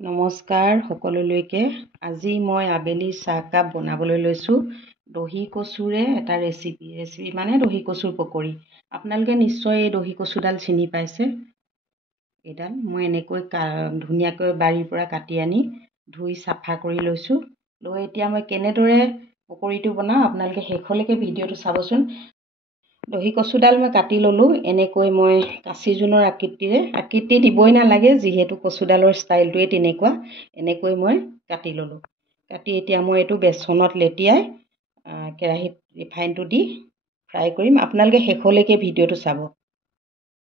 নমস্কাৰ সকলোলৈকে। আজি মই আবেলি চাহকাপ বনাবলৈ লৈছোঁ দহি কচুৰে এটা ৰেচিপি মানে দহি কচুৰ পকৰি। আপোনালোকে নিশ্চয় এই দহি কচুডাল চিনি পাইছে। এইডাল মই এনেকৈ ধুনীয়াকৈ বাৰীৰ পৰা কাটি আনি ধুই চাফা কৰি লৈছোঁ। লৈ এতিয়া মই কেনেদৰে পকৰিটো বনাওঁ আপোনালোকে শেষলৈকে ভিডিঅ'টো চাবচোন। দহি কচুডাল মই কাটি ল'লোঁ। এনেকৈ মই কাঁচি জোনৰ আকৃতি দিবই নালাগে, যিহেতু কচুডালৰ ষ্টাইলটোৱে তেনেকুৱা। এনেকৈ মই কাটি ল'লোঁ। কাটি এতিয়া মই এইটো বেচনত লেটিয়াই কেৰাহীত ৰিফাইনটো দি ফ্ৰাই কৰিম। আপোনালোকে শেষলৈকে ভিডিঅ'টো চাব।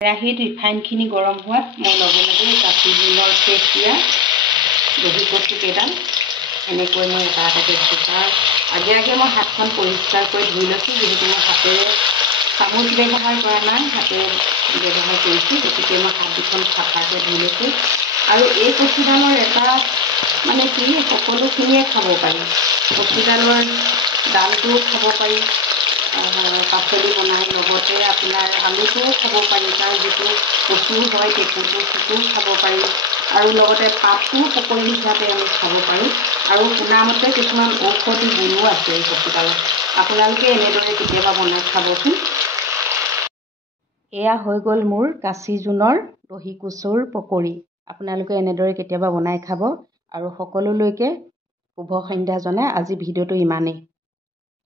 কেৰাহীত ৰিফাইনখিনি গৰম হোৱাত মই লগে লগে কাঁচি জোনৰ পেষ্ট দিয়া দহি কচু কেইডাল এনেকৈ মই এটা এটাকৈ দিছোঁ। তাৰ আগে মই হাতখন পৰিষ্কাৰ কৰি ধুই লৈছোঁ, যিহেতু মই হাতেৰে চামুচ ব্যৱহাৰ কৰা নাই, হাতেৰে ব্যৱহাৰ কৰিছোঁ। গতিকে মই হাত দুখন চাফাকৈ ধুই লৈছোঁ। আৰু এই কচুডালৰ এটা মানে কি, সকলোখিনিয়ে খাব পাৰি। কচুডালৰ ডালটোও খাব পাৰি, পাচলি বনাই, লগতে আপোনাৰ আলুটোও খাব পাৰি। তাৰ যিটো কচু হয় সেইটোও খাব পাৰি। আৰু লগতে পাতটোও পকৰি হিচাপে আমি খাব পাৰোঁ। আৰু শুনামতে কিছুমান ঔষধি গুণো আছে এই কচুডালত। আপোনালোকে এনেদৰে কেতিয়াবা বনাই খাবচোন। এয়া হৈ গ'ল মোৰ কাঁচি জোনৰ দহি কচুৰ পকৰি। আপোনালোকে এনেদৰে কেতিয়াবা বনাই খাব। আৰু সকলোলৈকে শুভ সন্ধ্যা জনাই আজি ভিডিঅ'টো ইমানেই।